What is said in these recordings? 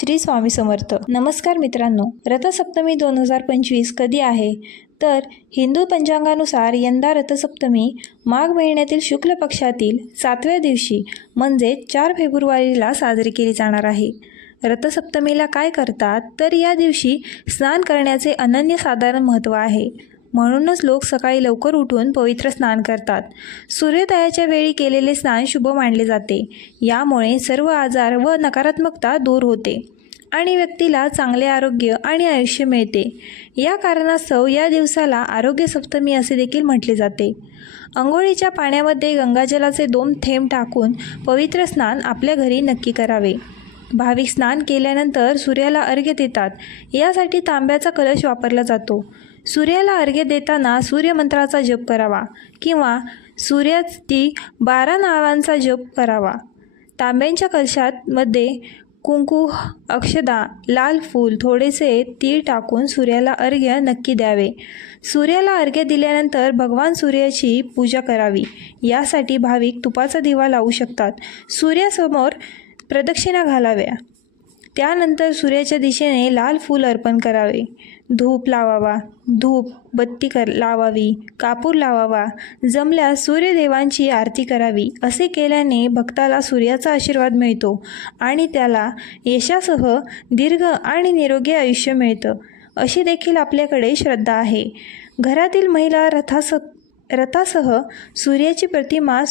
श्री स्वामी समर्थ. नमस्कार मित्रांनो रथसप्तमी दोन हजार पंचवीस कधी आहे? तर हिंदू पंचांगानुसार यंदा रथसप्तमी माघ महिन्यातील शुक्ल पक्षातील सातव्या दिवशी म्हणजे चार फेब्रुवारीला साजरी केली जाणार आहे. रथसप्तमीला काय करतात? तर या दिवशी स्नान करण्याचे अनन्यसाधारण महत्त्व आहे. म्हणूनच लोक सकाळी लवकर उठून पवित्र स्नान करतात. सूर्योदयाच्या वेळी केलेले स्नान शुभ मानले जाते. यामुळे सर्व आजार व नकारात्मकता दूर होते आणि व्यक्तीला चांगले आरोग्य आणि आयुष्य मिळते. या कारणास्तव या दिवसाला आरोग्य सप्तमी असे देखील म्हटले जाते. अंघोळीच्या पाण्यामध्ये गंगाजलाचे दोन थेंब टाकून पवित्र स्नान आपल्या घरी नक्की करावे. भाविक स्नान केल्यानंतर सूर्याला अर्घ्य देतात. यासाठी तांब्याचा कलश वापरला जातो. सूर्याला अर्घ्य देताना सूर्यमंत्राचा जप करावा किंवा सूर्याची बारा नावांचा जप करावा. तांब्यांच्या कलशात मध्ये कुंकू अक्षदा लाल फूल थोडेसे तीळ टाकून सूर्याला अर्घ्य नक्की द्यावे. सूर्याला अर्घ्य दिल्यानंतर भगवान सूर्याची पूजा करावी. यासाठी भाविक तुपाचा दिवा लावू शकतात. सूर्यासमोर प्रदक्षिणा घालाव्या. त्यानंतर सूर्याच्या दिशेने लाल फूल अर्पण करावे. धूप लावावा. धूप बत्ती कर लावावी. कापूर लावावा. जमल्यास सूर्यदेवांची आरती करावी. असे केल्याने भक्ताला सूर्याचा आशीर्वाद मिळतो आणि त्याला यशासह दीर्घ आणि निरोगी आयुष्य मिळतं. अशी देखील आपल्याकडे श्रद्धा आहे. घरातील महिला रथास रथासह सूर्याची प्रतिमा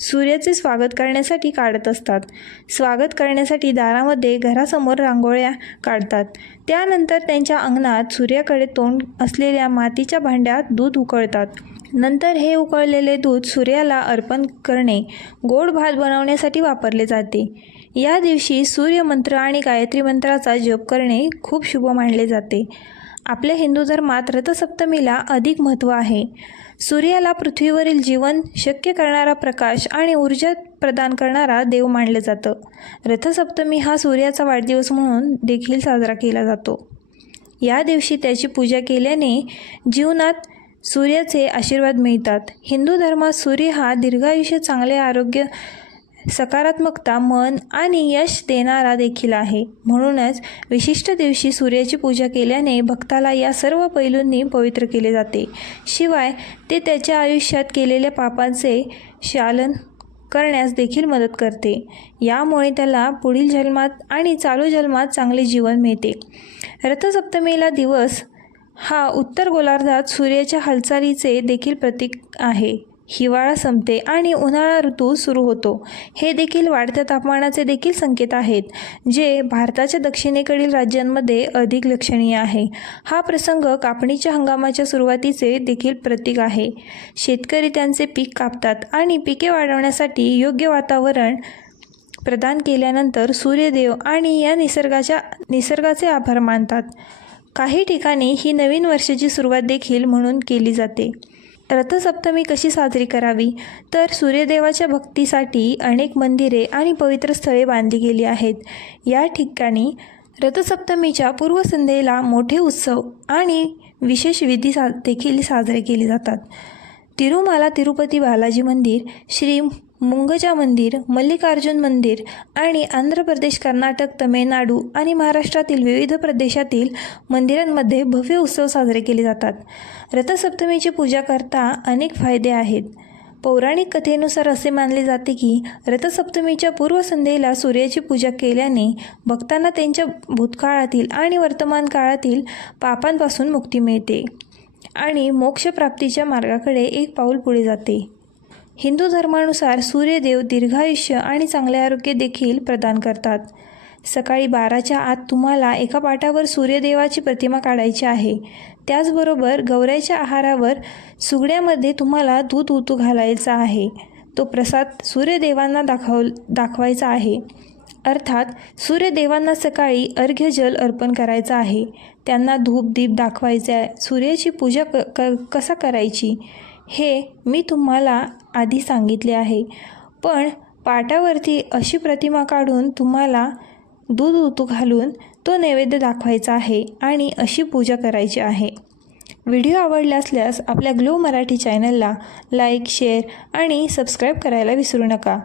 सूर्याचे स्वागत करण्यासाठी काढत असतात. स्वागत करण्यासाठी दारामध्ये घरासमोर रांगोळ्या काढतात. त्यानंतर त्यांच्या अंगणात सूर्याकडे तोंड असलेल्या मातीच्या भांड्यात दूध उकळतात. नंतर हे उकळलेले दूध सूर्याला अर्पण करणे गोड भात बनवण्यासाठी वापरले जाते. या दिवशी सूर्यमंत्र आणि गायत्री मंत्राचा जप करणे खूप शुभ मानले जाते. आपल्या हिंदू धर्मात रथसप्तमीला अधिक महत्त्व आहे. सूर्याला पृथ्वीवरील जीवन शक्य करणारा प्रकाश आणि ऊर्जा प्रदान करणारा देव मानलं जातं. रथसप्तमी हा सूर्याचा वाढदिवस म्हणून देखील साजरा केला जातो. या दिवशी त्याची पूजा केल्याने जीवनात सूर्याचे आशीर्वाद मिळतात. हिंदू धर्मात सूर्य हा दीर्घायुष्य चांगले आरोग्य सकारात्मकता मन आणि यश देणारा देखील आहे. म्हणूनच विशिष्ट दिवशी सूर्याची पूजा केल्याने भक्ताला या सर्व पैलूंनी पवित्र केले जाते. शिवाय ते त्याच्या आयुष्यात केलेल्या पापांचे शालन करण्यास देखील मदत करते. यामुळे त्याला पुढील जन्मात आणि चालू जन्मात चांगले जीवन मिळते. रथसप्तमीला दिवस हा उत्तर गोलार्धात सूर्याच्या हालचालीचे देखील प्रतीक आहे. हिवाळा संपते आणि उन्हाळा ऋतू सुरू होतो. हे देखील वाढत्या तापमानाचे देखील संकेत आहेत जे भारताच्या दक्षिणेकडील राज्यांमध्ये अधिक लक्षणीय आहे. हा प्रसंग कापणीच्या हंगामाच्या सुरुवातीचे देखील प्रतीक आहे. शेतकरी त्यांचे पीक कापतात आणि पिके वाढवण्यासाठी योग्य वातावरण प्रदान केल्यानंतर सूर्यदेव आणि या निसर्गाच्या निसर्गाचे आभार मानतात. काही ठिकाणी ही नवीन वर्षाची सुरुवात देखील म्हणून केली जाते. रथसप्तमी कशी साजरी करावी? तर सूर्यदेवाच्या भक्तीसाठी अनेक मंदिरे आणि पवित्र स्थळे बांधली गेली आहेत. या ठिकाणी रथसप्तमीच्या पूर्वसंध्येला मोठे उत्सव आणि विशेष विधी सा देखील साजरे केले जातात. तिरुमाला तिरुपती बालाजी मंदिर श्री मुंगजा मंदिर मल्लिकार्जुन मंदिर आणि आंध्र प्रदेश कर्नाटक तमिळनाडू आणि महाराष्ट्रातील विविध प्रदेशातील मंदिरांमध्ये भव्य उत्सव साजरे केले जातात. रथसप्तमीची पूजा करता अनेक फायदे आहेत. पौराणिक कथेनुसार असे मानले जाते की रथसप्तमीच्या पूर्वसंध्येला सूर्याची पूजा केल्याने भक्तांना त्यांच्या भूतकाळातील आणि वर्तमान काळातील पापांपासून मुक्ती मिळते आणि मोक्षप्राप्तीच्या मार्गाकडे एक पाऊल पुढे जाते. हिंदू धर्मानुसार सूर्यदेव दीर्घायुष्य आणि चांगले आरोग्य देखील प्रदान करतात. सकाळी बाराच्या आत तुम्हाला एका पाटावर सूर्यदेवाची प्रतिमा काढायची आहे. त्याचबरोबर गौऱ्याच्या आहारावर सुगड्यामध्ये तुम्हाला दूध उतू घालायचा आहे. तो प्रसाद सूर्यदेवांना दाखव दाखवायचा आहे. अर्थात सूर्यदेवांना सकाळी अर्घ्य जल अर्पण करायचं आहे. त्यांना धूप दीप दाखवायचे आहे सूर्याची पूजा क क कसा करायची? हे मी तुम्हाला आधी सांगितले आहे. पण पाटावरती अशी प्रतिमा काढून तुम्हाला दूध उतू घालून तो नैवेद्य दाखवायचा आहे आणि अशी पूजा करायची आहे. व्हिडिओ आवडला असल्यास आपल्या ग्लो मराठी चॅनलला लाईक शेअर आणि सबस्क्राईब करायला विसरू नका.